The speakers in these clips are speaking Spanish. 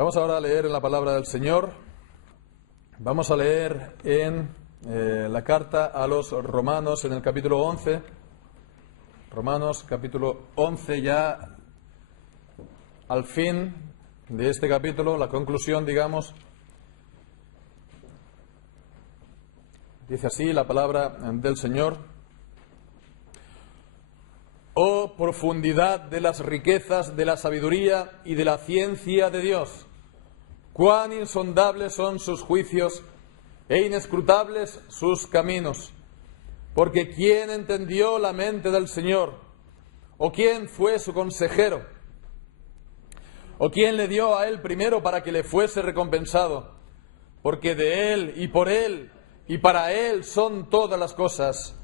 Vamos ahora a leer en la palabra del Señor. Vamos a leer en la carta a los Romanos en el capítulo 11. Romanos capítulo 11, ya al fin de este capítulo, la conclusión, digamos. Dice así la palabra del Señor: Oh profundidad de las riquezas, de la sabiduría y de la ciencia de Dios, cuán insondables son sus juicios e inescrutables sus caminos. Porque ¿quién entendió la mente del Señor? ¿O quién fue su consejero? ¿O quién le dio a él primero para que le fuese recompensado? Porque de él y para él son todas las cosas.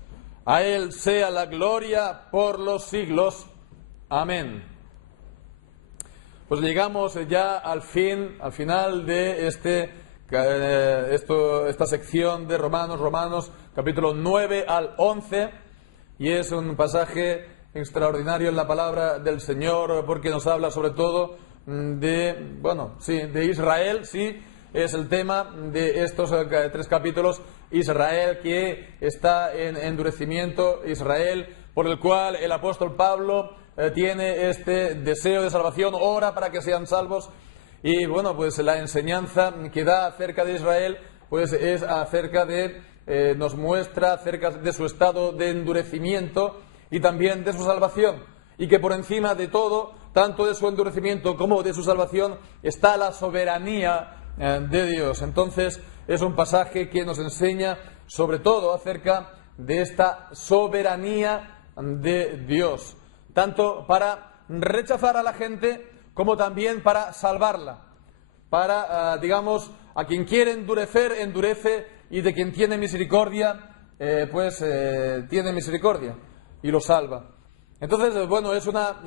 A él sea la gloria por los siglos. Amén. Pues llegamos ya al final de esta sección de Romanos, capítulo 9 al 11, y es un pasaje extraordinario en la palabra del Señor, porque nos habla sobre todo de Israel, sí, es el tema de estos tres capítulos. Israel que está en endurecimiento, Israel por el cual el apóstol Pablo tiene este deseo de salvación, ora para que sean salvos. Y bueno, pues la enseñanza que da acerca de Israel pues es acerca nos muestra acerca de su estado de endurecimiento y también de su salvación, y que por encima de todo, tanto de su endurecimiento como de su salvación, está la soberanía de Dios. Entonces es un pasaje que nos enseña sobre todo acerca de esta soberanía de Dios, tanto para rechazar a la gente como también para salvarla. Para, a quien quiere endurecer, endurece, y de quien tiene misericordia, tiene misericordia y lo salva. Entonces, es una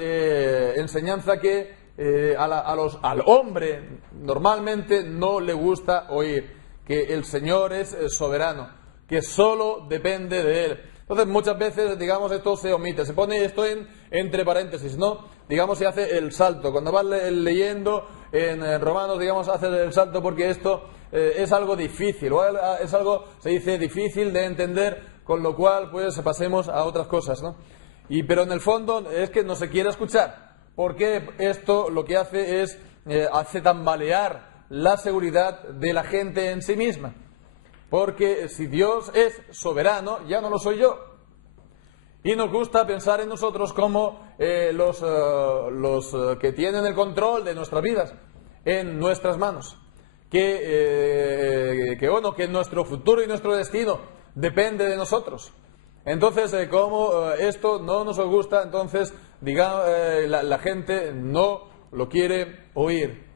enseñanza que al hombre normalmente no le gusta oír, que el Señor es soberano, que solo depende de Él. Entonces muchas veces, esto se omite, se pone esto entre paréntesis, ¿no? Se hace el salto. Cuando vas leyendo en Romanos, hace el salto porque esto es algo difícil, o es algo, se dice, difícil de entender, con lo cual pues pasemos a otras cosas, ¿no? Pero en el fondo es que no se quiere escuchar, porque esto lo que hace es hace tambalear la seguridad de la gente en sí misma. Porque si Dios es soberano, ya no lo soy yo. Y nos gusta pensar en nosotros como los que tienen el control de nuestras vidas en nuestras manos. Que nuestro futuro y nuestro destino depende de nosotros. Entonces, como esto no nos gusta, entonces la gente no lo quiere oír.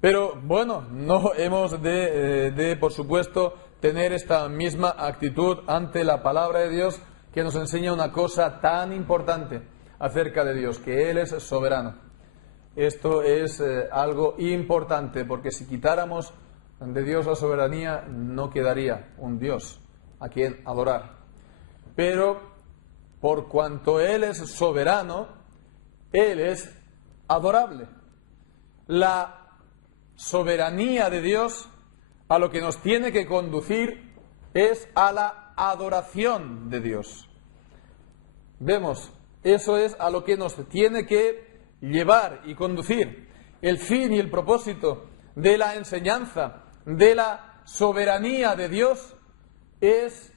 Pero no hemos de, por supuesto, tener esta misma actitud ante la palabra de Dios, que nos enseña una cosa tan importante acerca de Dios, que Él es soberano. Esto es algo importante, porque si quitáramos de Dios la soberanía, no quedaría un Dios a quien adorar. Pero por cuanto Él es soberano, Él es adorable. La soberanía de Dios a lo que nos tiene que conducir es a la adoración de Dios. Vemos, eso es a lo que nos tiene que llevar y conducir. El fin y el propósito de la enseñanza de la soberanía de Dios es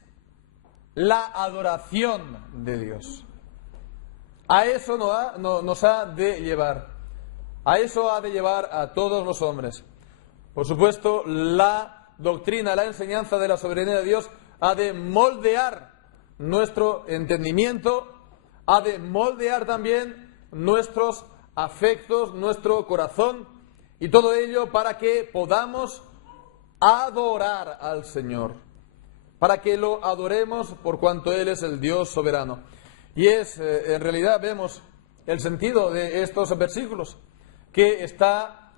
la adoración de Dios. A eso nos ha de llevar. A eso ha de llevar a todos los hombres. Por supuesto, la doctrina, la enseñanza de la soberanía de Dios ha de moldear nuestro entendimiento, ha de moldear también nuestros afectos, nuestro corazón, y todo ello para que podamos adorar al Señor, para que lo adoremos por cuanto Él es el Dios soberano. Y en realidad vemos el sentido de estos versículos, que está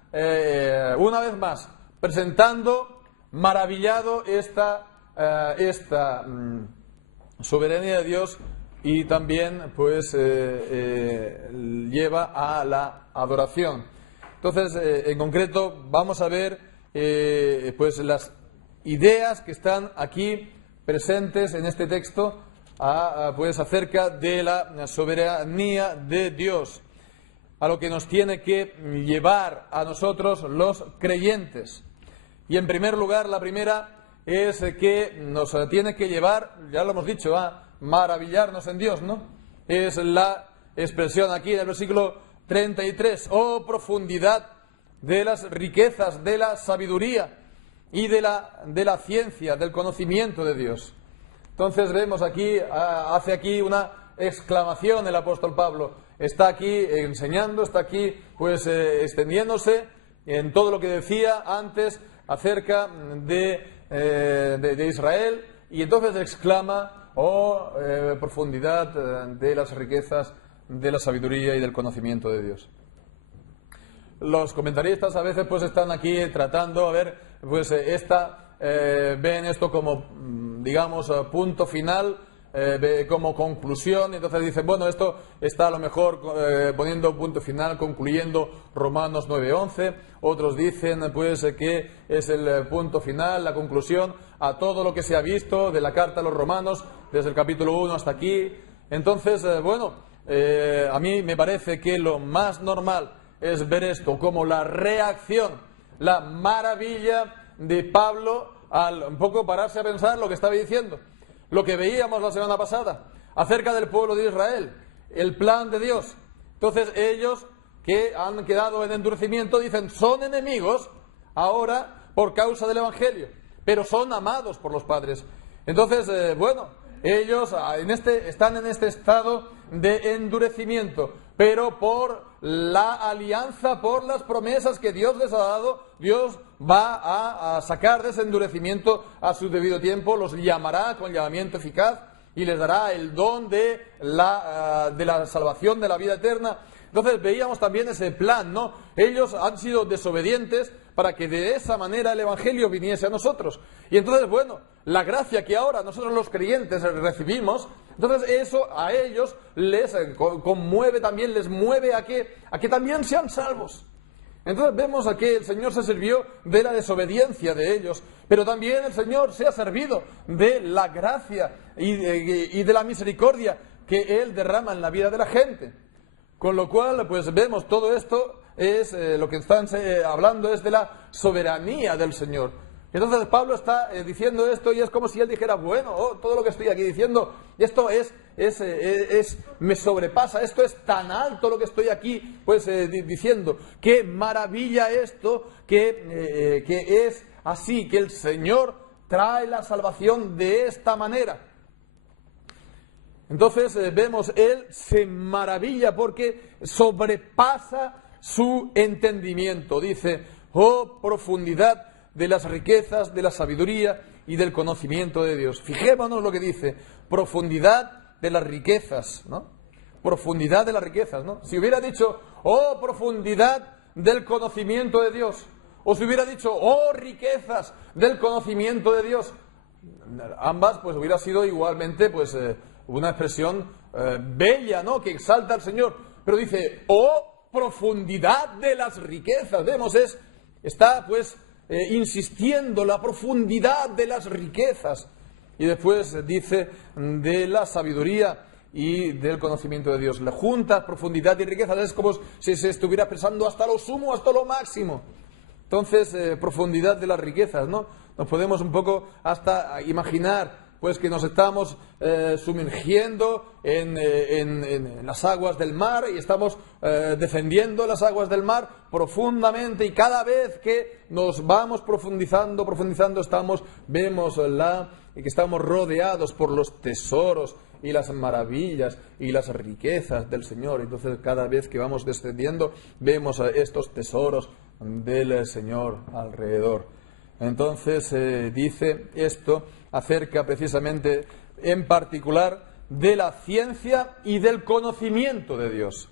una vez más presentando maravillado esta soberanía de Dios, y también lleva a la adoración. Entonces, en concreto, vamos a ver pues las ideas que están aquí presentes en este texto pues acerca de la soberanía de Dios, a lo que nos tiene que llevar a nosotros los creyentes. Y en primer lugar, la primera es que nos tiene que llevar, ya lo hemos dicho, a maravillarnos en Dios, ¿no? Es la expresión aquí en el versículo 33, oh profundidad de las riquezas, de la sabiduría y de la ciencia, del conocimiento de Dios. Entonces vemos aquí, hace aquí una exclamación el apóstol Pablo. Está aquí enseñando, está aquí pues extendiéndose en todo lo que decía antes acerca de Israel, y entonces exclama, oh profundidad de las riquezas, de la sabiduría y del conocimiento de Dios. Los comentaristas a veces pues están aquí tratando, a ver, pues ven esto como, digamos, punto final, como conclusión, y entonces dicen, bueno, esto está a lo mejor poniendo punto final, concluyendo Romanos 9:11. Otros dicen pues que es el punto final, la conclusión a todo lo que se ha visto de la carta a los romanos, desde el capítulo 1 hasta aquí. Entonces, a mí me parece que lo más normal es ver esto como la reacción, la maravilla de Pablo al un poco pararse a pensar lo que estaba diciendo. Lo que veíamos la semana pasada acerca del pueblo de Israel, el plan de Dios. Entonces ellos que han quedado en endurecimiento dicen, son enemigos ahora por causa del Evangelio, pero son amados por los padres. Entonces, ellos están en este estado de endurecimiento, pero por la alianza, por las promesas que Dios les ha dado, Dios va a sacar de ese endurecimiento a su debido tiempo, los llamará con llamamiento eficaz y les dará el don de la salvación, de la vida eterna. Entonces veíamos también ese plan, ¿no? Ellos han sido desobedientes para que de esa manera el Evangelio viniese a nosotros. Y entonces, la gracia que ahora nosotros los creyentes recibimos, entonces eso a ellos les conmueve también, les mueve a que también sean salvos. Entonces vemos aquí el Señor se sirvió de la desobediencia de ellos, pero también el Señor se ha servido de la gracia y de la misericordia que Él derrama en la vida de la gente. Con lo cual, pues vemos todo esto, es lo que están hablando es de la soberanía del Señor. Entonces Pablo está diciendo esto y es como si él dijera, todo lo que estoy aquí diciendo, esto me sobrepasa, esto es tan alto lo que estoy aquí pues diciendo. Qué maravilla esto, que es así, que el Señor trae la salvación de esta manera. Entonces vemos, él se maravilla porque sobrepasa su entendimiento. Dice, oh profundidad de las riquezas, de la sabiduría y del conocimiento de Dios. Fijémonos lo que dice, profundidad de las riquezas, ¿no? Profundidad de las riquezas, ¿no? Si hubiera dicho, oh profundidad del conocimiento de Dios, o si hubiera dicho, oh riquezas del conocimiento de Dios, ambas pues hubiera sido igualmente pues una expresión bella, ¿no? Que exalta al Señor. Pero dice, oh profundidad de las riquezas. Vemos, está pues insistiendo la profundidad de las riquezas. Y después dice de la sabiduría y del conocimiento de Dios. La junta, profundidad y riquezas, es como si se estuviera expresando hasta lo sumo, hasta lo máximo. Entonces, profundidad de las riquezas, ¿no? Nos podemos un poco hasta imaginar pues que nos estamos sumergiendo en las aguas del mar y estamos defendiendo las aguas del mar profundamente, y cada vez que nos vamos profundizando, vemos que estamos rodeados por los tesoros y las maravillas y las riquezas del Señor. Entonces cada vez que vamos descendiendo vemos estos tesoros del Señor alrededor. Entonces dice esto acerca precisamente en particular de la ciencia y del conocimiento de Dios.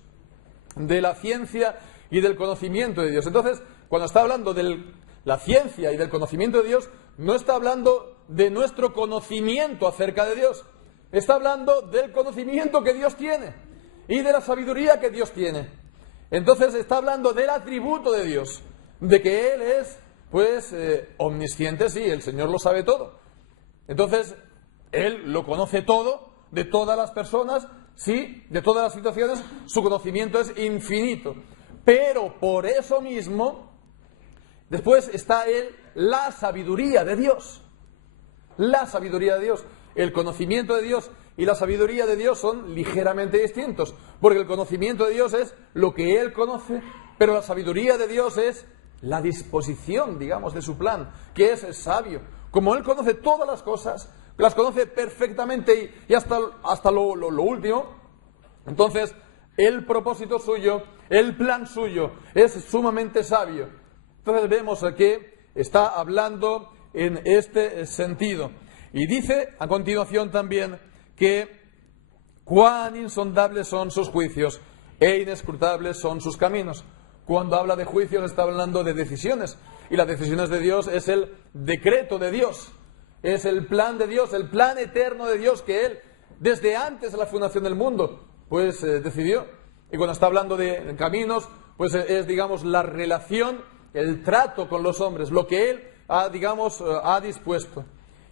De la ciencia y del conocimiento de Dios. Entonces, cuando está hablando de la ciencia y del conocimiento de Dios, no está hablando de nuestro conocimiento acerca de Dios. Está hablando del conocimiento que Dios tiene y de la sabiduría que Dios tiene. Entonces está hablando del atributo de Dios, de que Él es, pues, omnisciente, sí, el Señor lo sabe todo. Entonces, Él lo conoce todo, de todas las personas, sí, de todas las situaciones, su conocimiento es infinito. Pero por eso mismo, después está la sabiduría de Dios. La sabiduría de Dios. El conocimiento de Dios y la sabiduría de Dios son ligeramente distintos, porque el conocimiento de Dios es lo que Él conoce, pero la sabiduría de Dios es la disposición, digamos, de su plan, que es sabio. Como Él conoce todas las cosas, las conoce perfectamente y hasta lo último, entonces el propósito suyo, el plan suyo es sumamente sabio. Entonces vemos que está hablando en este sentido. Y dice a continuación también que cuán insondables son sus juicios e inescrutables son sus caminos. Cuando habla de juicios está hablando de decisiones. Y las decisiones de Dios es el decreto de Dios. Es el plan de Dios, el plan eterno de Dios que Él, desde antes de la fundación del mundo, pues decidió. Y cuando está hablando de caminos, pues es, digamos, la relación, el trato con los hombres, lo que Él ha dispuesto.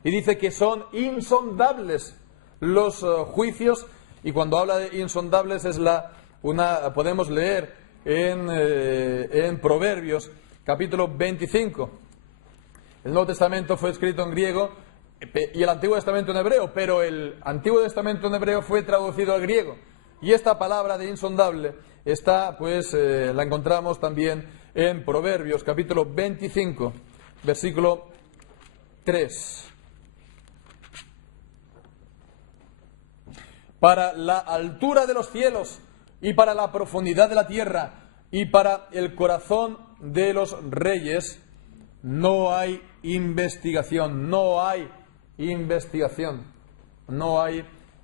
Y dice que son insondables los juicios, y cuando habla de insondables podemos leer en Proverbios, capítulo 25. El Nuevo Testamento fue escrito en griego y el Antiguo Testamento en hebreo, pero el Antiguo Testamento en hebreo fue traducido al griego. Y esta palabra de insondable la encontramos también en Proverbios, capítulo 25, versículo 3. Para la altura de los cielos y para la profundidad de la tierra y para el corazón de los reyes no hay investigación, no hay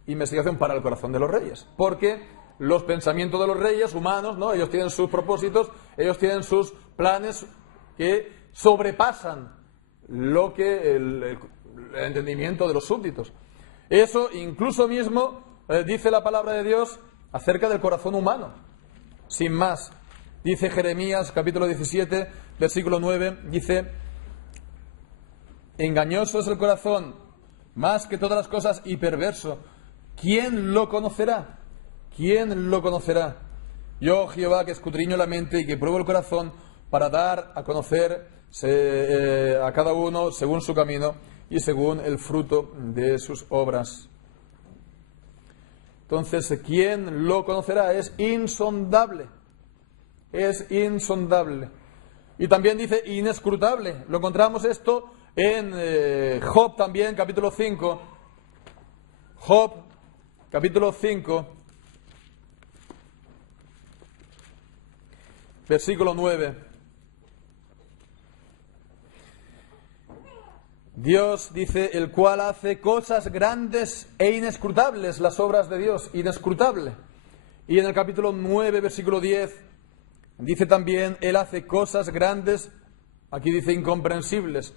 investigación para el corazón de los reyes, porque los pensamientos de los reyes humanos, ¿no? Ellos tienen sus propósitos, ellos tienen sus planes que sobrepasan lo que el entendimiento de los súbditos. Eso incluso mismo dice la palabra de Dios acerca del corazón humano. Sin más, dice Jeremías capítulo 17, versículo 9, dice: engañoso es el corazón más que todas las cosas y perverso. ¿Quién lo conocerá? ¿Quién lo conocerá? Yo, Jehová, que escudriño la mente y que pruebo el corazón para dar a conocer a cada uno según su camino y según el fruto de sus obras. Entonces, ¿quién lo conocerá? Es insondable. Es insondable. Y también dice inescrutable. Lo encontramos esto en Job también, capítulo 5. Job, capítulo 5, versículo 9. Dios dice, el cual hace cosas grandes e inescrutables, las obras de Dios, inescrutable. Y en el capítulo 9, versículo 10, dice también, Él hace cosas grandes, aquí dice incomprensibles,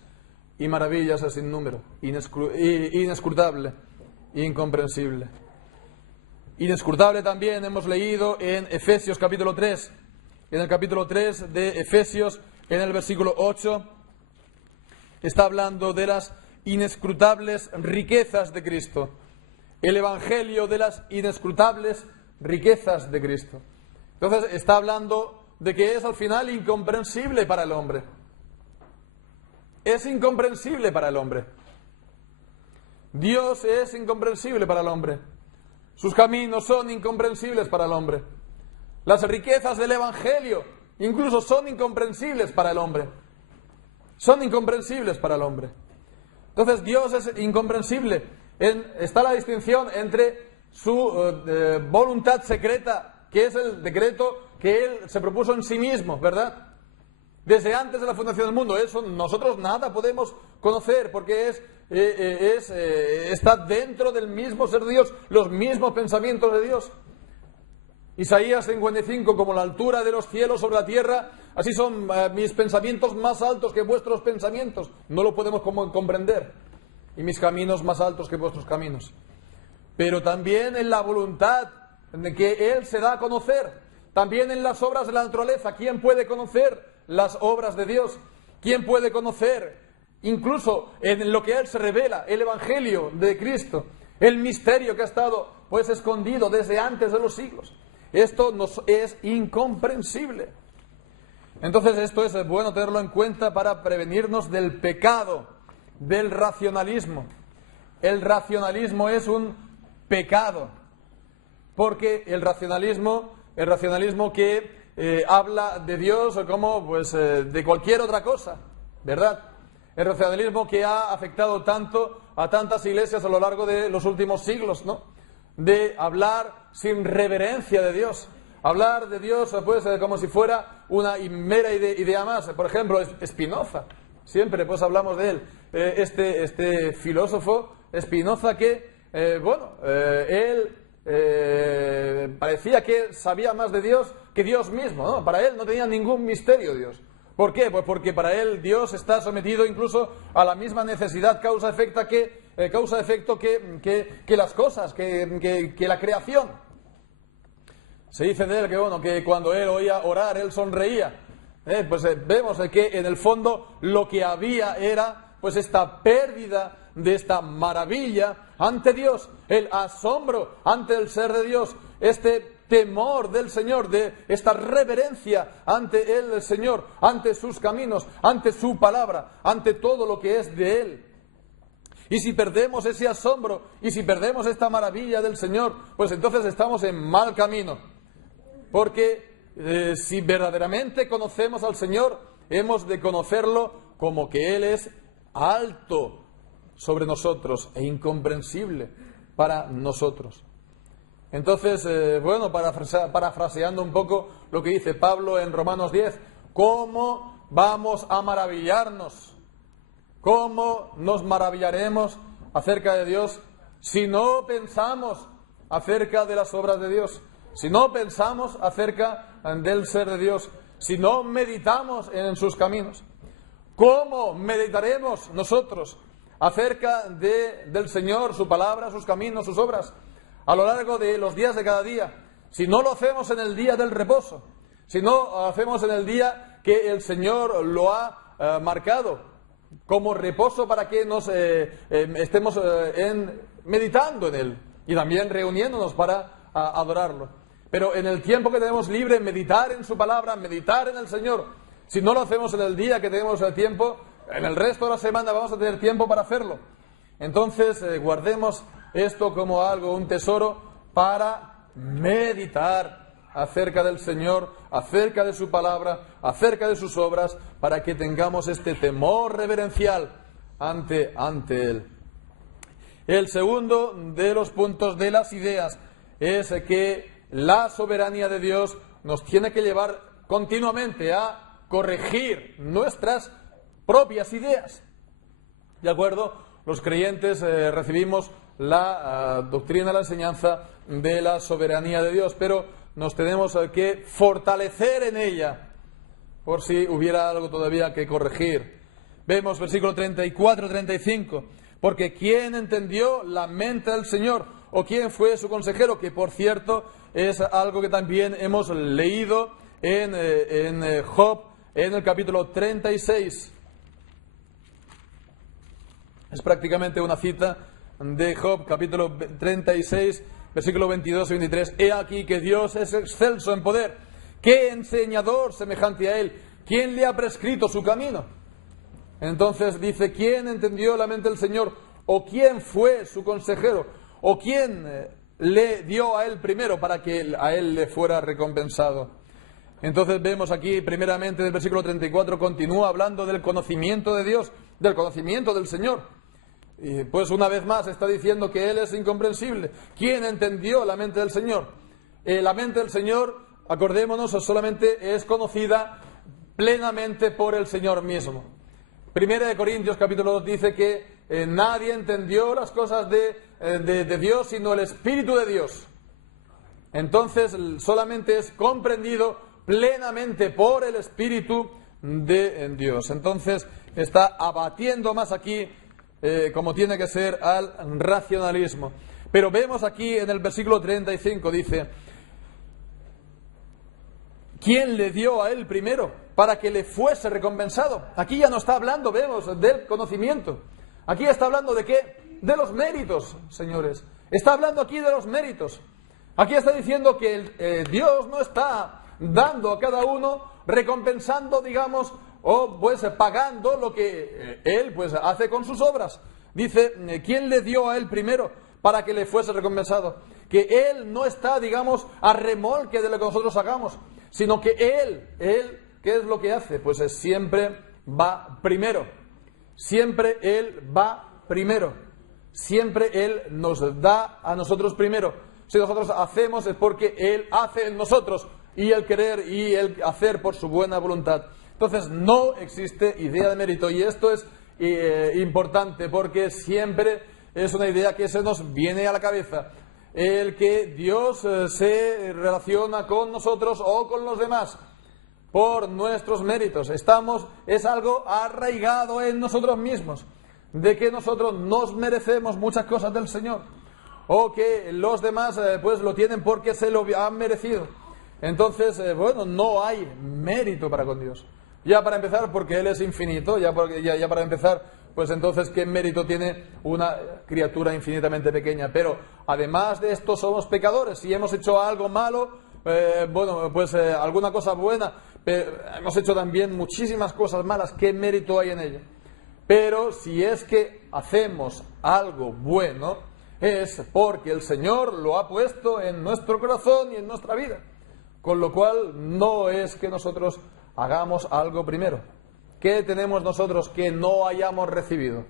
y maravillas sin número, inescrutable, incomprensible. Inescrutable también hemos leído en Efesios capítulo 3, en el capítulo 3 de Efesios, en el versículo 8, está hablando de las inescrutables riquezas de Cristo. El Evangelio de las inescrutables riquezas de Cristo. Entonces está hablando de que es al final incomprensible para el hombre. Es incomprensible para el hombre. Dios es incomprensible para el hombre. Sus caminos son incomprensibles para el hombre. Las riquezas del Evangelio incluso son incomprensibles para el hombre. Son incomprensibles para el hombre. Entonces Dios es incomprensible. Está la distinción entre su voluntad secreta, que es el decreto que Él se propuso en sí mismo, ¿verdad? Desde antes de la fundación del mundo. Eso nosotros nada podemos conocer porque está dentro del mismo ser de Dios, los mismos pensamientos de Dios. Isaías 55, como la altura de los cielos sobre la tierra, así son mis pensamientos más altos que vuestros pensamientos. No lo podemos comprender. Y mis caminos más altos que vuestros caminos. Pero también en la voluntad de que Él se da a conocer. también en las obras de la naturaleza. ¿Quién puede conocer las obras de Dios? ¿Quién puede conocer incluso en lo que a Él se revela, el Evangelio de Cristo, el misterio que ha estado pues escondido desde antes de los siglos? Esto nos es incomprensible. Entonces esto es bueno tenerlo en cuenta para prevenirnos del pecado, del racionalismo. El racionalismo es un pecado, porque el racionalismo que habla de Dios como pues de cualquier otra cosa, ¿verdad? El racionalismo que ha afectado tanto a tantas iglesias a lo largo de los últimos siglos, ¿no? De hablar sin reverencia de Dios, hablar de Dios pues como si fuera una mera idea más. Por ejemplo, Spinoza, siempre pues hablamos de él, este filósofo Spinoza que, él parecía que sabía más de Dios que Dios mismo, ¿no? Para él no tenía ningún misterio Dios. ¿Por qué? Pues porque para él Dios está sometido incluso a la misma necesidad causa-efecto que las cosas, que la creación. Se dice de él que cuando él oía orar, él sonreía. Vemos que en el fondo lo que había era pues esta pérdida de esta maravilla ante Dios, el asombro ante el ser de Dios, este temor del Señor, de esta reverencia ante el Señor, ante sus caminos, ante su palabra, ante todo lo que es de Él. Y si perdemos ese asombro, y si perdemos esta maravilla del Señor, pues entonces estamos en mal camino. Porque si verdaderamente conocemos al Señor, hemos de conocerlo como que Él es alto sobre nosotros e incomprensible para nosotros. Entonces, parafraseando un poco lo que dice Pablo en Romanos 10, ¿cómo vamos a maravillarnos? ¿Cómo nos maravillaremos acerca de Dios si no pensamos acerca de las obras de Dios? Si no pensamos acerca del ser de Dios, si no meditamos en sus caminos. ¿Cómo meditaremos nosotros acerca del Señor, su palabra, sus caminos, sus obras, a lo largo de los días de cada día? Si no lo hacemos en el día del reposo, si no lo hacemos en el día que el Señor lo ha marcado como reposo para que nos estemos meditando en Él y también reuniéndonos para adorarlo. Pero en el tiempo que tenemos libre, meditar en su palabra, meditar en el Señor. Si no lo hacemos en el día que tenemos el tiempo, en el resto de la semana vamos a tener tiempo para hacerlo. Entonces, guardemos esto como algo, un tesoro para meditar acerca del Señor, acerca de su palabra, acerca de sus obras, para que tengamos este temor reverencial ante Él. El segundo de los puntos de las ideas es que la soberanía de Dios nos tiene que llevar continuamente a corregir nuestras propias ideas. ¿De acuerdo? Los creyentes recibimos la doctrina, la enseñanza de la soberanía de Dios, pero nos tenemos que fortalecer en ella por si hubiera algo todavía que corregir. Vemos versículo 34-35, porque ¿quién entendió la mente del Señor? ¿O quién fue su consejero? Que por cierto es algo que también hemos leído en Job, en el capítulo 36. Es prácticamente una cita de Job, capítulo 36, versículo 22 y 23. He aquí que Dios es excelso en poder. ¿Qué enseñador semejante a Él? ¿Quién le ha prescrito su camino? Entonces dice, ¿quién entendió la mente del Señor? ¿O quién fue su consejero? ¿O quién le dio a Él primero para que a Él le fuera recompensado? Entonces vemos aquí, primeramente en el versículo 34, continúa hablando del conocimiento de Dios, del conocimiento del Señor. Y pues una vez más está diciendo que Él es incomprensible. ¿Quién entendió la mente del Señor? La mente del Señor, acordémonos, solamente es conocida plenamente por el Señor mismo. Primera de Corintios capítulo 2 dice que nadie entendió las cosas de Dios sino el Espíritu de Dios. Entonces solamente es comprendido plenamente por el Espíritu de Dios. Entonces está abatiendo más aquí, como tiene que ser, al racionalismo. Pero vemos aquí en el versículo 35, dice, ¿quién le dio a él primero para que le fuese recompensado? Aquí ya no está hablando, vemos, del conocimiento. Aquí está hablando de qué? De los méritos, señores. Está hablando aquí de los méritos. Aquí está diciendo que Dios no está dando a cada uno, recompensando, digamos, o pues pagando lo que él pues hace con sus obras. Dice, ¿quién le dio a él primero para que le fuese recompensado? Que él no está, digamos, a remolque de lo que nosotros hagamos, sino que él, ¿qué es lo que hace? Pues siempre va primero. Siempre él va primero. Siempre él nos da a nosotros primero. Si nosotros hacemos es porque él hace en nosotros, y el querer y el hacer por su buena voluntad. Entonces no existe idea de mérito, y esto es importante porque siempre es una idea que se nos viene a la cabeza. El que Dios se relaciona con nosotros o con los demás por nuestros méritos. Es algo arraigado en nosotros mismos, de que nosotros nos merecemos muchas cosas del Señor, o que los demás pues lo tienen porque se lo han merecido. Entonces, bueno, no hay mérito para con Dios. Ya para empezar, porque Él es infinito, ya para empezar, pues entonces, ¿qué mérito tiene una criatura infinitamente pequeña? Pero además de esto somos pecadores. Si hemos hecho algo malo, bueno, pues alguna cosa buena, pero hemos hecho también muchísimas cosas malas. ¿Qué mérito hay en ello? Pero si es que hacemos algo bueno, es porque el Señor lo ha puesto en nuestro corazón y en nuestra vida. Con lo cual, no es que nosotros hagamos algo primero. ¿Qué tenemos nosotros que no hayamos recibido?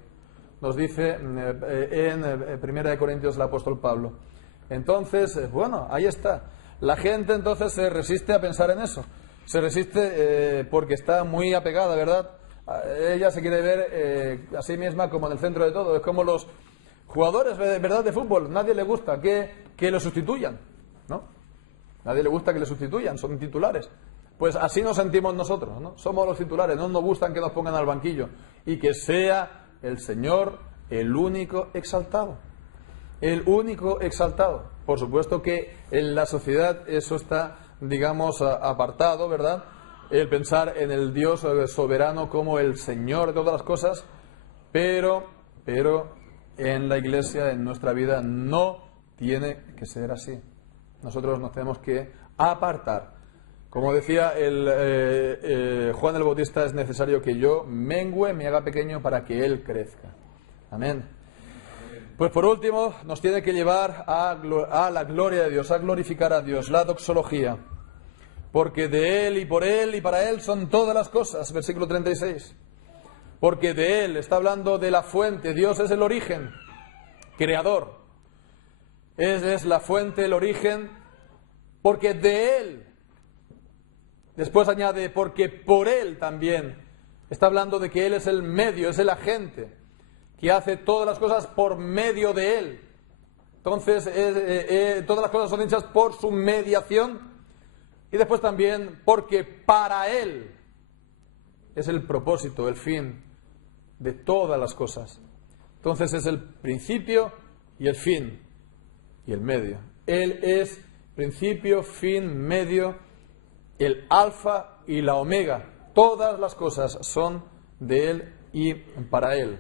Nos dice en 1 Corintios el apóstol Pablo. Entonces, bueno, ahí está. La gente entonces se resiste a pensar en eso. Se resiste porque está muy apegada, ¿verdad? Ella se quiere ver a sí misma como en el centro de todo. Es como los jugadores, ¿verdad?, de fútbol. Nadie le gusta que lo sustituyan, ¿no? Nadie le gusta que le sustituyan, son titulares. Pues así nos sentimos nosotros, ¿no? Somos los titulares, no nos gustan que nos pongan al banquillo. Y que sea el Señor el único exaltado. El único exaltado. Por supuesto que en la sociedad eso está, digamos, apartado, ¿verdad? El pensar en el Dios soberano como el Señor de todas las cosas. Pero en la Iglesia, en nuestra vida, no tiene que ser así. Nosotros nos tenemos que apartar. Como decía Juan el Bautista, es necesario que yo mengüe, me haga pequeño para que Él crezca. Amén. Pues por último, nos tiene que llevar a la gloria de Dios, a glorificar a Dios, la doxología. Porque de Él y por Él y para Él son todas las cosas. Versículo 36. Porque de Él, está hablando de la fuente, Dios es el origen, creador. Es la fuente, el origen, porque de Él. Después añade, porque por Él también. Está hablando de que Él es el medio, es el agente, que hace todas las cosas por medio de Él. Entonces, todas las cosas son hechas por su mediación. Y después también, porque para Él es el propósito, el fin de todas las cosas. Entonces es el principio y el fin. Y el medio. Él es principio, fin, medio, el alfa y la omega. Todas las cosas son de Él y para Él.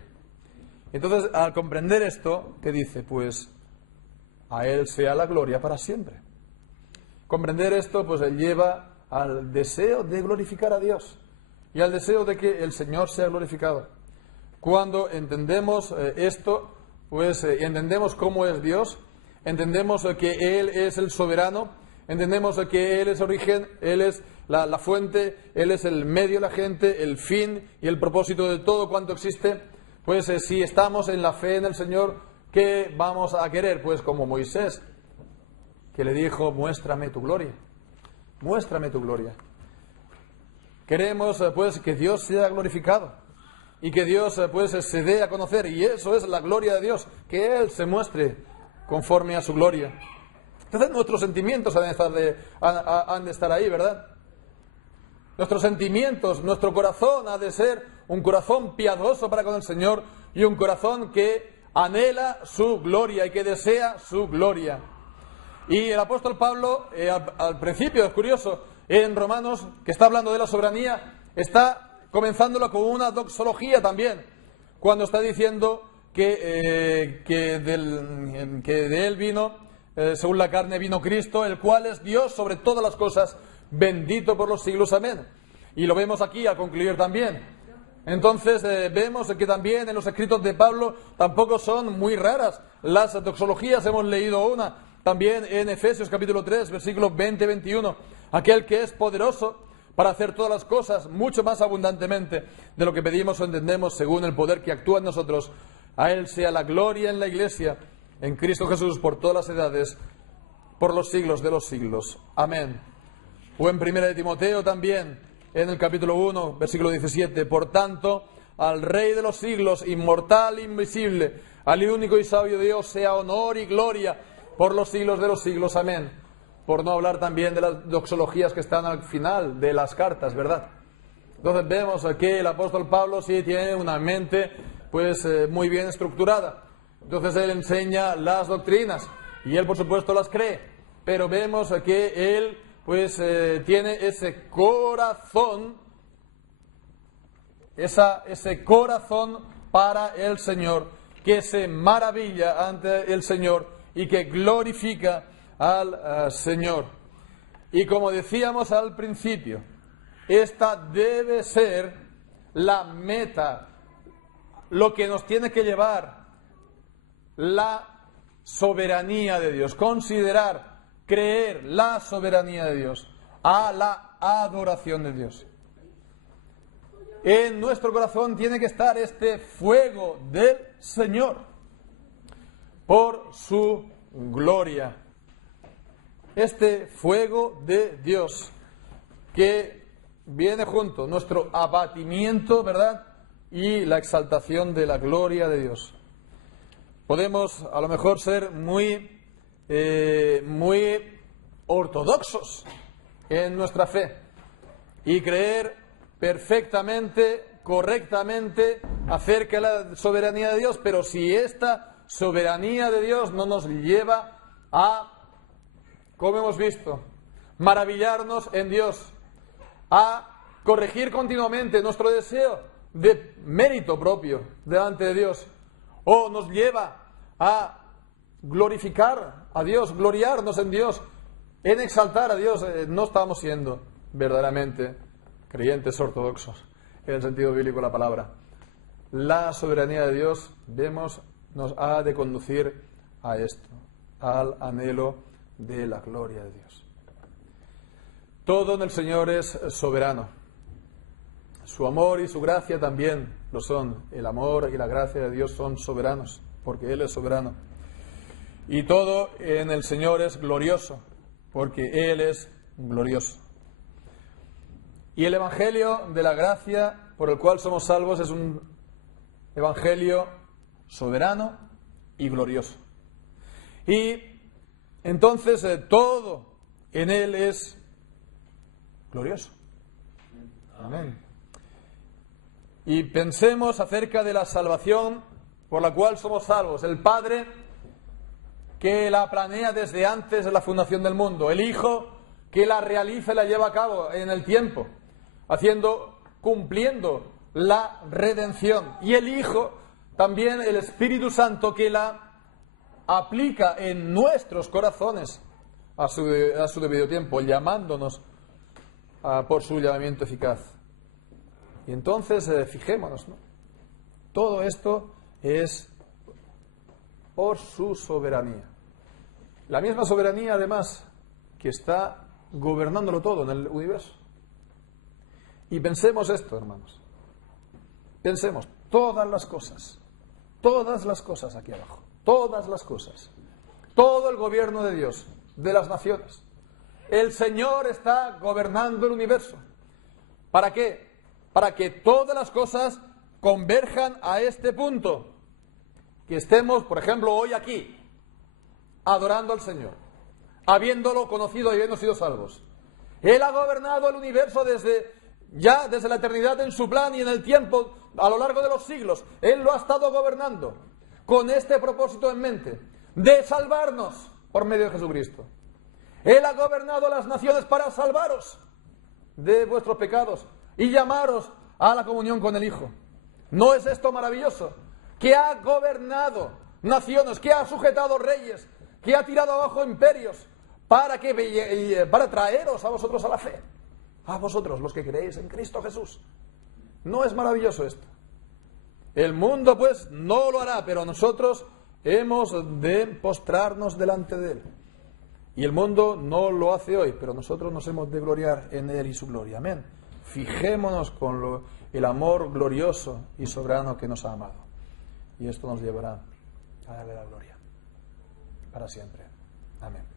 Entonces, al comprender esto, ¿qué dice? Pues a Él sea la gloria para siempre. Comprender esto, pues Él lleva al deseo de glorificar a Dios y al deseo de que el Señor sea glorificado. Cuando entendemos esto, pues entendemos cómo es Dios. Entendemos que Él es el soberano, entendemos que Él es origen, Él es la fuente, Él es el medio de la gente, el fin y el propósito de todo cuanto existe. Pues si estamos en la fe en el Señor, ¿qué vamos a querer? Pues como Moisés, que le dijo, muéstrame tu gloria, muéstrame tu gloria. Queremos pues que Dios sea glorificado y que Dios pues se dé a conocer, y eso es la gloria de Dios, que Él se muestre conforme a su gloria. Entonces nuestros sentimientos han de estar ahí, ¿verdad? Nuestros sentimientos, nuestro corazón ha de ser un corazón piadoso para con el Señor y un corazón que anhela su gloria y que desea su gloria. Y el apóstol Pablo, al principio, es curioso, en Romanos, que está hablando de la soberanía, está comenzándolo con una doxología también, cuando está diciendo que de él vino, según la carne vino Cristo, el cual es Dios sobre todas las cosas, bendito por los siglos, amén. Y lo vemos aquí a concluir también. Entonces vemos que también en los escritos de Pablo tampoco son muy raras las doxologías. Hemos leído una también en Efesios capítulo 3, versículos 20-21. Aquel que es poderoso para hacer todas las cosas mucho más abundantemente de lo que pedimos o entendemos según el poder que actúa en nosotros. A Él sea la gloria en la Iglesia, en Cristo Jesús, por todas las edades, por los siglos de los siglos. Amén. O en 1 Timoteo también, en el capítulo 1, versículo 17. Por tanto, al Rey de los siglos, inmortal e invisible, al único y sabio Dios, sea honor y gloria por los siglos de los siglos. Amén. Por no hablar también de las doxologías que están al final de las cartas, ¿verdad? Entonces vemos que el apóstol Pablo sí tiene una mente pues muy bien estructurada. Entonces él enseña las doctrinas y él por supuesto las cree, pero vemos que él pues tiene ese corazón, ese corazón para el Señor, que se maravilla ante el Señor y que glorifica al Señor. Y como decíamos al principio, esta debe ser la meta, lo que nos tiene que llevar la soberanía de Dios, considerar, creer la soberanía de Dios, a la adoración de Dios. En nuestro corazón tiene que estar este fuego del Señor por su gloria. Este fuego de Dios que viene junto, nuestro abatimiento, ¿verdad? Y la exaltación de la gloria de Dios. Podemos a lo mejor ser muy ortodoxos en nuestra fe y creer perfectamente, correctamente acerca de la soberanía de Dios, pero si esta soberanía de Dios no nos lleva a, como hemos visto, maravillarnos en Dios, a corregir continuamente nuestro deseo de mérito propio delante de Dios, o nos lleva a glorificar a Dios, gloriarnos en Dios, en exaltar a Dios, no estamos siendo verdaderamente creyentes ortodoxos en el sentido bíblico de la palabra. La soberanía de Dios, vemos, nos ha de conducir a esto, al anhelo de la gloria de Dios. Todo en el Señor es soberano. Su amor y su gracia también lo son. El amor y la gracia de Dios son soberanos, porque Él es soberano. Y todo en el Señor es glorioso, porque Él es glorioso. Y el Evangelio de la gracia por el cual somos salvos es un Evangelio soberano y glorioso. Y entonces todo en Él es glorioso. Amén. Y pensemos acerca de la salvación por la cual somos salvos. El Padre que la planea desde antes de la fundación del mundo. El Hijo que la realiza y la lleva a cabo en el tiempo, cumpliendo la redención. Y el Hijo, también el Espíritu Santo, que la aplica en nuestros corazones a su debido tiempo, llamándonos por su llamamiento eficaz. Y entonces, fijémonos, ¿no? Todo esto es por su soberanía. La misma soberanía, además, que está gobernándolo todo en el universo. Y pensemos esto, hermanos. Pensemos, todas las cosas aquí abajo, todas las cosas, todo el gobierno de Dios, de las naciones. El Señor está gobernando el universo. ¿Para qué? Para que todas las cosas converjan a este punto. Que estemos, por ejemplo, hoy aquí, adorando al Señor, habiéndolo conocido y habiendo sido salvos. Él ha gobernado el universo desde la eternidad en su plan y en el tiempo, a lo largo de los siglos. Él lo ha estado gobernando con este propósito en mente, de salvarnos por medio de Jesucristo. Él ha gobernado las naciones para salvaros de vuestros pecados y llamaros a la comunión con el Hijo. ¿No es esto maravilloso? Que ha gobernado naciones, que ha sujetado reyes, que ha tirado abajo imperios, para traeros a vosotros a la fe, a vosotros los que creéis en Cristo Jesús. ¿No es maravilloso esto? El mundo pues no lo hará, pero nosotros hemos de postrarnos delante de Él. Y el mundo no lo hace hoy, pero nosotros nos hemos de gloriar en Él y su gloria. Amén. Fijémonos con el amor glorioso y soberano que nos ha amado. Y esto nos llevará a darle la gloria para siempre. Amén.